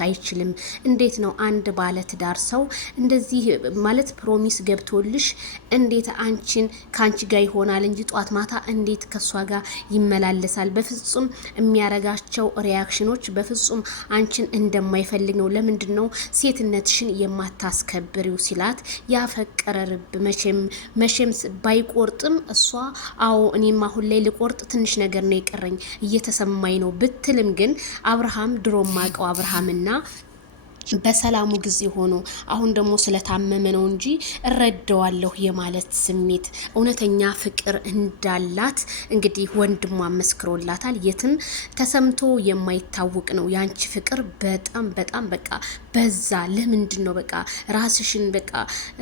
አይችልም እንዴት ነው አንድ ባለ ትዳር ሰው እንደዚህ ማለት ፕሮሚስ ገብቶልሽ እንዴት አንቺን ካንቺ ጋር ይሆናል እንጂ ጧት ማታ እንዴት ከሷ ጋር ይመላለሳል? በፍጹም የሚያረጋቸው ሪያክሽኖች በፍጹም አንቺን እንደማይፈልግ ነው። ለምንድን ነው ሴትነትሽን የማታስከብሪው ሲላት ያፈቀረ ልብ መቼም ባይቆርጥም እሷ አዎ እኔም አሁን ላይ ልቆርጥ ትንሽ ነገር ነው የቀረኝ እየተሰማኝ ነው ብትልም ግን አብርሃም ድሮ ማቀው አብርሃምና በሰላሙ ጊዜ ሆኖ አሁን ደግሞ ስለታመመ ነው እንጂ እረዳዋለሁ የማለት ስሜት እውነተኛ ፍቅር እንዳላት እንግዲህ ወንድሟ መስክሮላታል። የትም ተሰምቶ የማይታወቅ ነው ያንቺ ፍቅር በጣም በቃ በዛ። ለምንድን ነው በቃ ራስሽን በቃ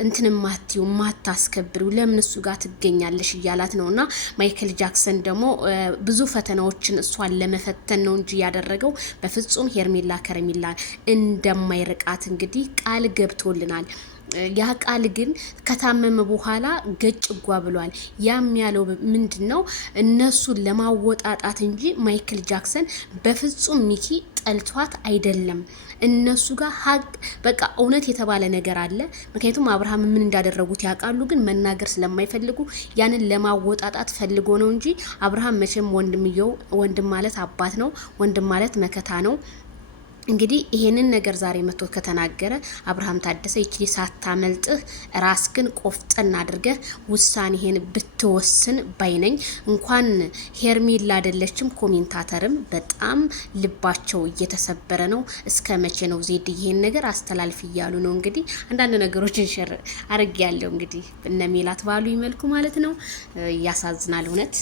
እንትን ማትዩ ማታስከብሪው ለምን እሱ ጋር ትገኛለሽ እያላት ነውና ማይክል ጃክሰን ደግሞ ብዙ ፈተናዎችን እሷን ለመፈተን ነው እንጂ ያደረገው በፍጹም ሄርሜላ ከረሜላ እንደማይርቃት እንግዲህ ቃል ገብቶልናል። ያ ቃል ግን ከታመመ በኋላ ገጭጓ ብሏል። ያም ያለው ምንድነው እነሱን ለማወጣጣት እንጂ ማይክል ጃክሰን በፍጹም ሚኪ ጠልቷት አይደለም። እነሱ ጋር ሀቅ በቃ እውነት የተባለ ነገር አለ። ምክንያቱም አብርሃም ምን እንዳደረጉት ያውቃሉ፣ ግን መናገር ስለማይፈልጉ ያንን ለማወጣጣት ፈልጎ ነው እንጂ አብርሃም መቼም ወንድም ማለት አባት ነው፣ ወንድም ማለት መከታ ነው። እንግዲህ ይሄንን ነገር ዛሬ መጥቶ ከተናገረ አብርሃም ታደሰ ይቺ ሳታመልጥህ ራስክን ቆፍጠን አድርገህ ውሳኔህን ብትወስን ባይነኝ። እንኳን ሄርሜላ አይደለችም ኮሜንታተርም በጣም ልባቸው እየተሰበረ ነው። እስከ መቼ ነው ዜድ ይሄን ነገር አስተላልፍ እያሉ ነው። እንግዲህ አንዳንድ ነገሮችን ሸር አርግ ያለው እንግዲህ እነ ሜላት ባሉ ይመልኩ ማለት ነው። ያሳዝናል እውነት።